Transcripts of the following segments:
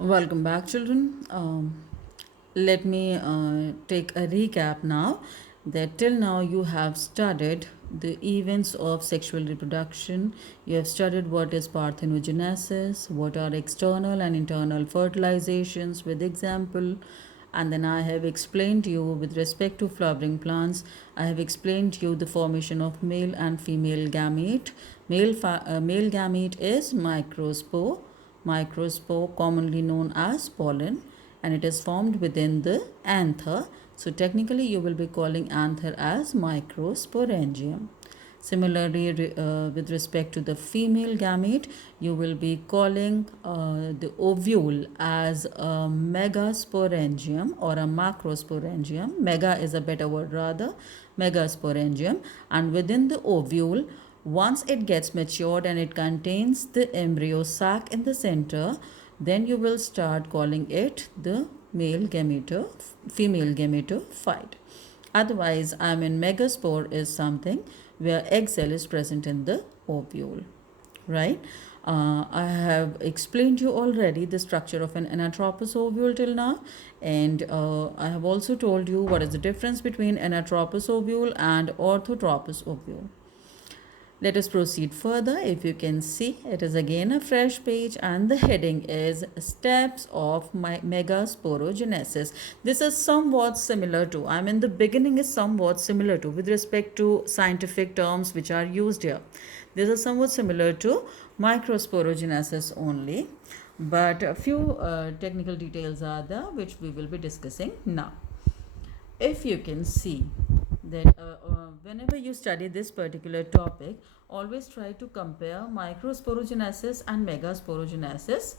Welcome back, children. Let me take a recap now. That till now you have studied the events of sexual reproduction. You have studied what is parthenogenesis, what are external and internal fertilizations with example, and then I have explained to you with respect to flowering plants. I have explained to you the formation of male and female gamete. Male gamete is microspore commonly known as pollen, and it is formed within the anther. So technically you will be calling anther as microsporangium. Similarly, with respect to the female gamete, you will be calling the ovule as a megasporangium or a macrosporangium. Mega is a better word rather, megasporangium. And within the ovule, once it gets matured and it contains the embryo sac in the center, then you will start calling it the male female gametophyte. Otherwise, I mean, megaspore is something where egg cell is present in the ovule, right? I have explained you already the structure of an anatropous ovule till now, and I have also told you what is the difference between anatropous ovule and orthotropous ovule. Let us proceed further. If you can see, it is again a fresh page and the heading is Steps of my megasporogenesis. This is somewhat similar to, I mean the beginning is somewhat similar to with respect to scientific terms which are used here. This is somewhat similar to microsporogenesis only, but a few technical details are there which we will be discussing now. If you can see that whenever you study this particular topic, always try to compare microsporogenesis and megasporogenesis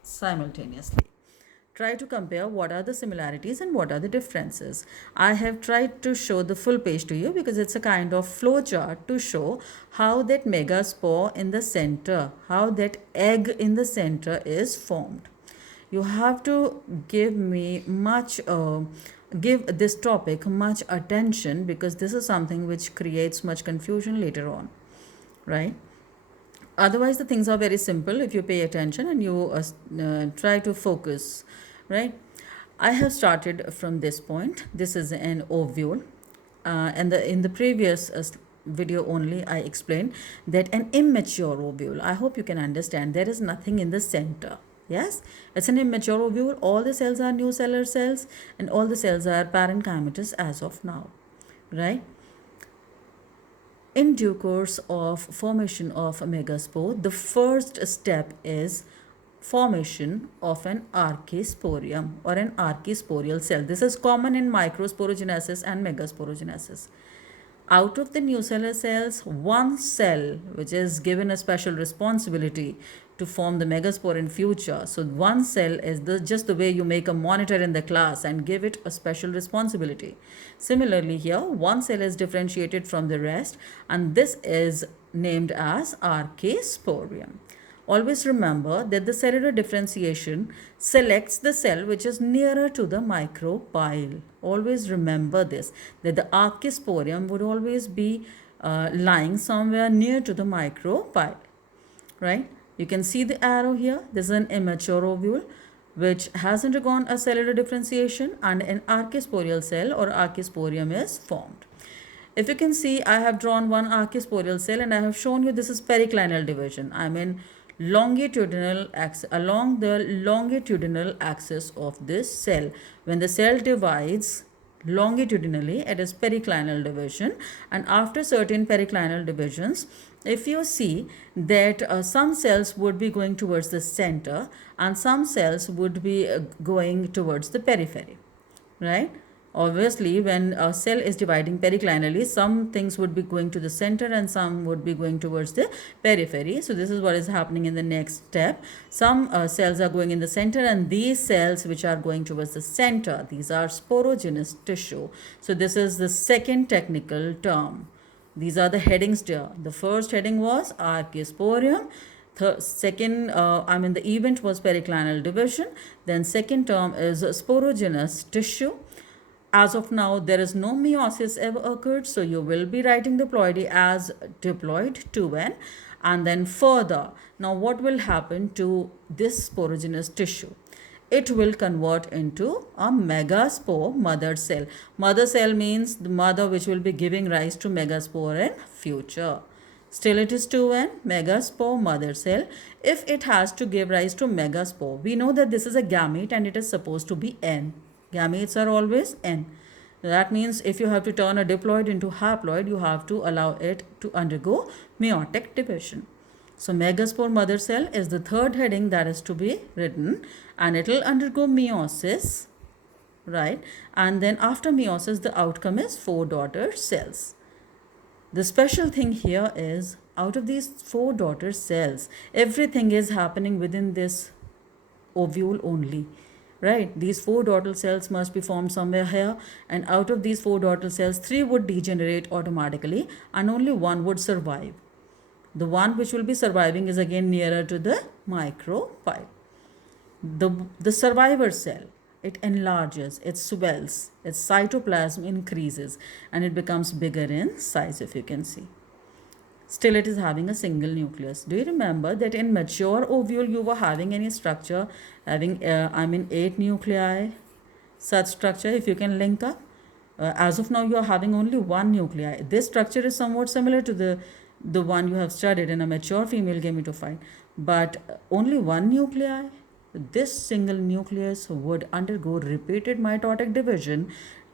simultaneously. Try to compare what are the similarities and what are the differences. I have tried to show the full page to you because it's a kind of flow chart to show how that megaspore in the center, how that egg in the center is formed. You have to give this topic much attention because this is something which creates much confusion later on, right? Otherwise the things are very simple if you pay attention and you try to focus, right? I have started from this point. This is an ovule, and in the previous video only I explained that an immature ovule, I hope you can understand, there is nothing in the center. Yes, it's an immature ovule. All the cells are nucellular cells and all the cells are parenchymatous as of now, right? In due course of formation of a megaspore, the first step is formation of an archisporium or an archisporial cell. This is common in microsporogenesis and megasporogenesis. Out of the nucellular cells, one cell which is given a special responsibility to form the megaspore in future. So one cell is just the way you make a monitor in the class and give it a special responsibility. Similarly here, one cell is differentiated from the rest and this is named as archisporium. Always remember that the cellular differentiation selects the cell which is nearer to the micropyle. Always remember this, that the archisporium would always be lying somewhere near to the micropyle, right? You can see the arrow here. This is an immature ovule which has undergone a cellular differentiation and an archisporial cell or archisporium is formed. If you can see, I have drawn one archisporial cell and I have shown you this is periclinal division. I mean longitudinal axis, along the longitudinal axis of this cell. When the cell divides longitudinally, it is periclinal division, and after certain periclinal divisions, if you see that some cells would be going towards the center and some cells would be going towards the periphery, right? Obviously, when a cell is dividing periclinally, some things would be going to the center and some would be going towards the periphery. So this is what is happening in the next step. Some cells are going in the center, and these cells which are going towards the center, these are sporogenous tissue. So this is the second technical term. These are the headings there. The first heading was archisporium. The event was periclinal division. Then second term is sporogenous tissue. As of now, there is no meiosis ever occurred, so you will be writing the ploidy as diploid 2n. And then further, now what will happen to this sporogenous tissue? it will convert into a megaspore mother cell. Mother cell means the mother which will be giving rise to megaspore in future. Still it is 2n, megaspore mother cell. If it has to give rise to megaspore, we know that this is a gamete and it is supposed to be n. Gametes are always n. That means if you have to turn a diploid into haploid, you have to allow it to undergo meiotic division. So megaspore mother cell is the third heading that is to be written, and it will undergo meiosis, right? And then after meiosis, the outcome is 4 daughter cells. The special thing here is out of these 4 daughter cells, everything is happening within this ovule only, right? These 4 daughter cells must be formed somewhere here, and out of these 4 daughter cells, 3 would degenerate automatically and only 1 would survive. The one which will be surviving is again nearer to the micropyle. The survivor cell, it enlarges, it swells, its cytoplasm increases, and it becomes bigger in size, if you can see. Still it is having a single nucleus. Do you remember that in mature ovule you were having any structure having 8 nuclei, such structure, if you can link up? As of now you are having only 1 nuclei. This structure is somewhat similar to the one you have studied in a mature female gametophyte, but only 1 nuclei. This single nucleus would undergo repeated mitotic division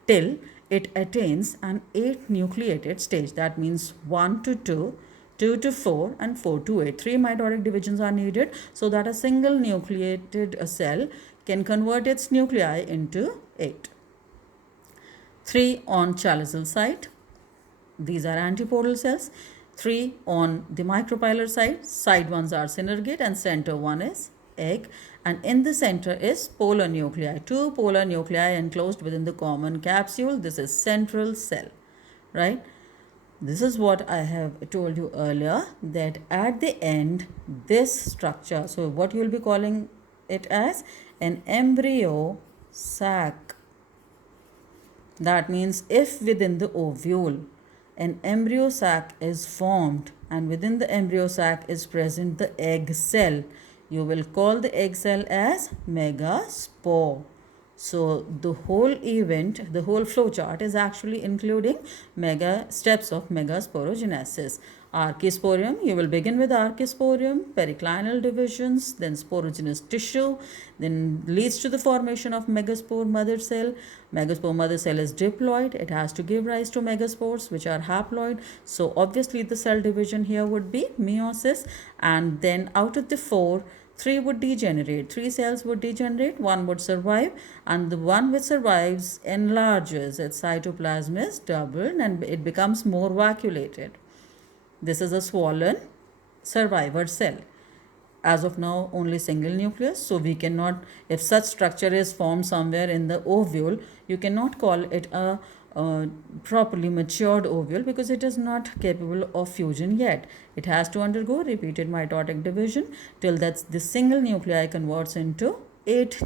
till it attains an 8 nucleated stage. That means 1 to 2, 2 to 4, and 4 to 8. 3 mitotic divisions are needed so that a single nucleated cell can convert its nuclei into 8. 3 on chaliceal site. These are antipodal cells. 3 on the micropylar side. Side ones are synergate and center one is egg. And in the center is polar nuclei. 2 polar nuclei enclosed within the common capsule. This is central cell, right? This is what I have told you earlier, that at the end, this structure, so what you will be calling it as an embryo sac. That means if within the ovule an embryo sac is formed and within the embryo sac is present the egg cell, you will call the egg cell as megaspore. So the whole event, the whole flow chart is actually including steps of megasporogenesis. Archisporium, you will begin with archisporium, periclinal divisions, then sporogenous tissue, then leads to the formation of megaspore mother cell. Megaspore mother cell is diploid. It has to give rise to megaspores which are haploid. So obviously the cell division here would be meiosis, and then out of the 4, 3 would degenerate. 3 cells would degenerate, 1 would survive, and the one which survives enlarges. Its cytoplasm is doubled and it becomes more vacuolated. This is a swollen survivor cell. As of now, only single nucleus, so we cannot, if such structure is formed somewhere in the ovule, you cannot call it a properly matured ovule because it is not capable of fusion yet. It has to undergo repeated mitotic division till that the single nuclei converts into 8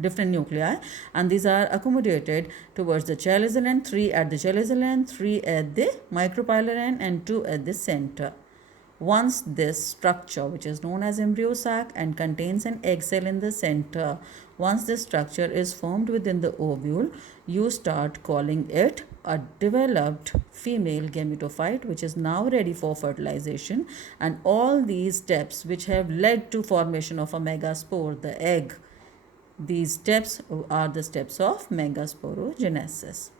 different nuclei, and these are accommodated towards the chaliceal end, 3 at the chaliceal end, 3 at the micropylar end, and 2 at the center. Once this structure, which is known as embryo sac and contains an egg cell in the center, once this structure is formed within the ovule, you start calling it a developed female gametophyte which is now ready for fertilization. And all these steps which have led to formation of a megaspore, the egg, these steps are the steps of megasporogenesis.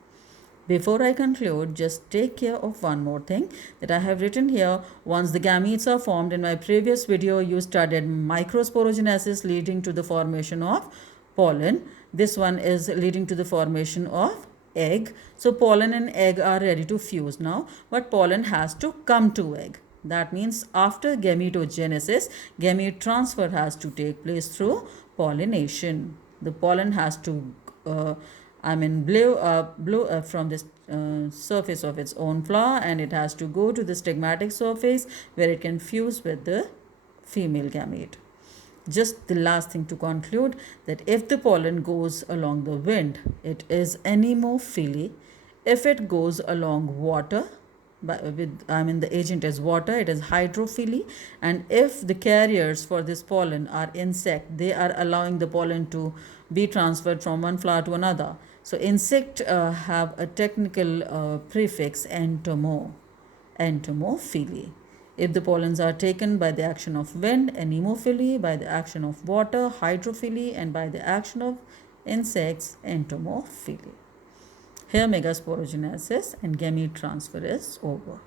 Before I conclude, just take care of one more thing that I have written here. Once the gametes are formed, in my previous video you studied microsporogenesis leading to the formation of pollen. This one is leading to the formation of egg. So pollen and egg are ready to fuse now, but pollen has to come to egg. That means after gametogenesis, gamete transfer has to take place through pollination. The pollen has to blow up from the surface of its own flower, and it has to go to the stigmatic surface where it can fuse with the female gamete. Just the last thing to conclude, that if the pollen goes along the wind, it is anemophily. If it goes along water, the agent is water, it is hydrophily. And if the carriers for this pollen are insect, they are allowing the pollen to be transferred from one flower to another. So insect have a technical prefix entomophily. If the pollens are taken by the action of wind, anemophily; by the action of water, hydrophily; and by the action of insects, entomophily. Here megasporogenesis and gamete transfer is over.